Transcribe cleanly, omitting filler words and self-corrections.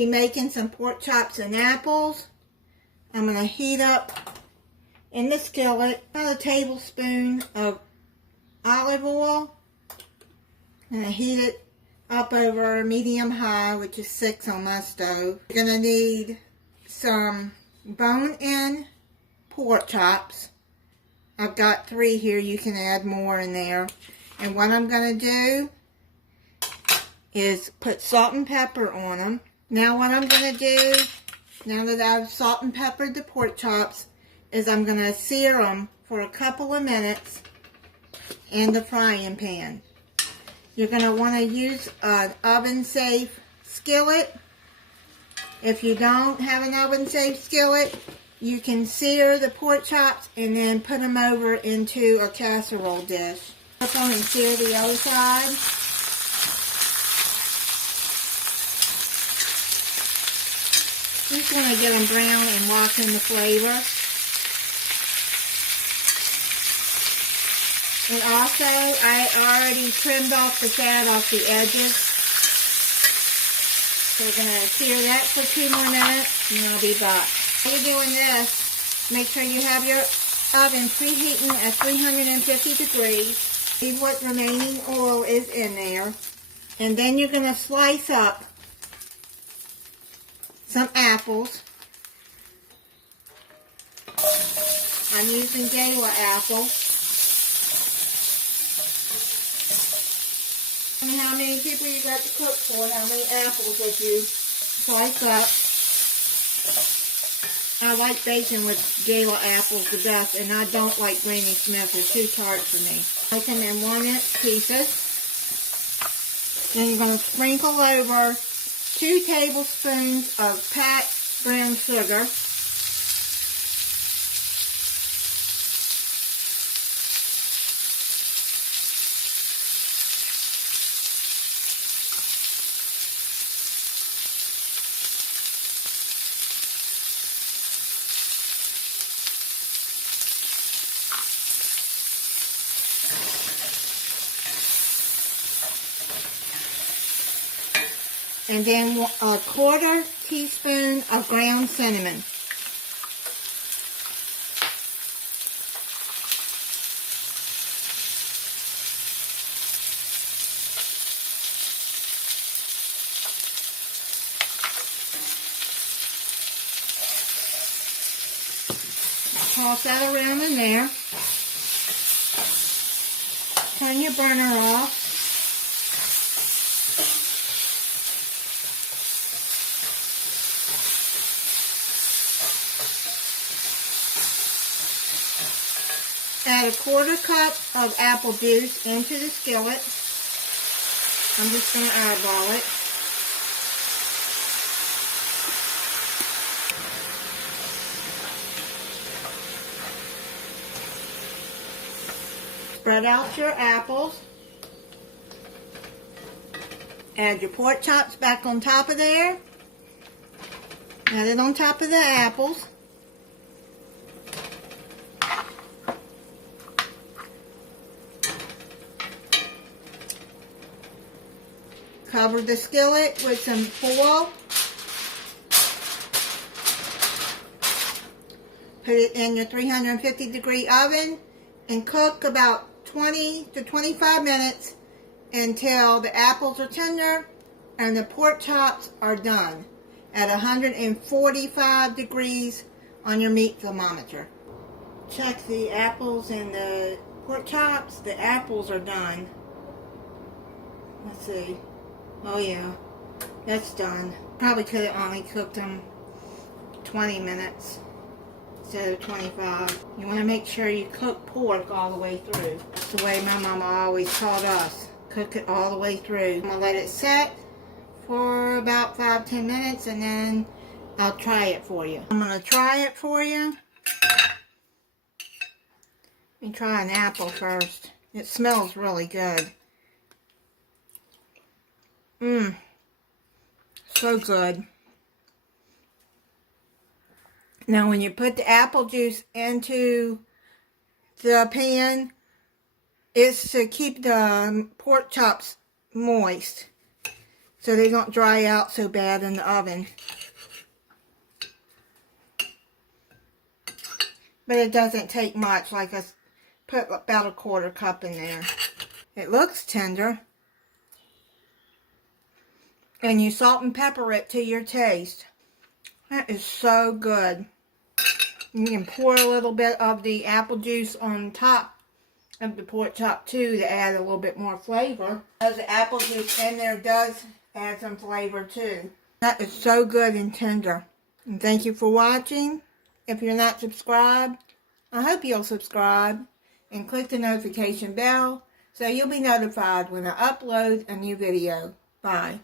be making some pork chops and apples. I'm going to heat up in the skillet about a tablespoon of olive oil. I'm going to heat it up over medium-high, which is 6 on my stove. You're going to need some bone-in pork chops. I've got 3 here. You can add more in there. And what I'm going to do is put salt and pepper on them. Now what I'm going to do, now that I've salt and peppered the pork chops, is I'm going to sear them for a couple of minutes in the frying pan. You're going to want to use an oven-safe skillet. If you don't have an oven-safe skillet, you can sear the pork chops and then put them over into a casserole dish. Flip them and sear the other side. Just want to get them brown and lock in the flavor. And also, I already trimmed off the fat off the edges. So we're going to sear that for 2 more minutes, and I'll be back. While you're doing this, make sure you have your oven preheating at 350 degrees. See what remaining oil is in there. And then you're going to slice up some apples. I'm using Gala apples. And how many people you got to cook for, how many apples that you slice up. I like baking with Gala apples the best, and I don't like Granny Smith. They're too tart for me. Slice them in 1-inch pieces. Then you're going to sprinkle over 2 tablespoons of packed brown sugar. And then a 1/4 teaspoon of ground cinnamon. Toss that around in there. Turn your burner off. Add a 1/4 cup of apple juice into the skillet. I'm just going to eyeball it. Spread out your apples. Add your pork chops back on top of there. Add it on top of the apples. Cover the skillet with some foil. Put it in your 350 degree oven and cook about 20 to 25 minutes until the apples are tender and the pork chops are done at 145 degrees on your meat thermometer. Check the apples and the pork chops. The apples are done. Let's see. Oh yeah, that's done. Probably could have only cooked them 20 minutes instead of 25. You want to make sure you cook pork all the way through. That's the way my mama always taught us. Cook it all the way through. I'm going to let it set for about 5-10 minutes and then I'll try it for you. I'm going to try it for you. Let me try an apple first. It smells really good. So good. Now when you put the apple juice into the pan, it's to keep the pork chops moist. so they don't dry out so bad in the oven. But it doesn't take much, like I put about a 1/4 cup in there. It looks tender. And you salt and pepper it to your taste. That is so good. You can pour a little bit of the apple juice on top of the pork chop too to add a little bit more flavor. Because the apple juice in there does add some flavor too. That is so good and tender. And thank you for watching. If you're not subscribed, I hope you'll subscribe and click the notification bell so you'll be notified when I upload a new video. Bye.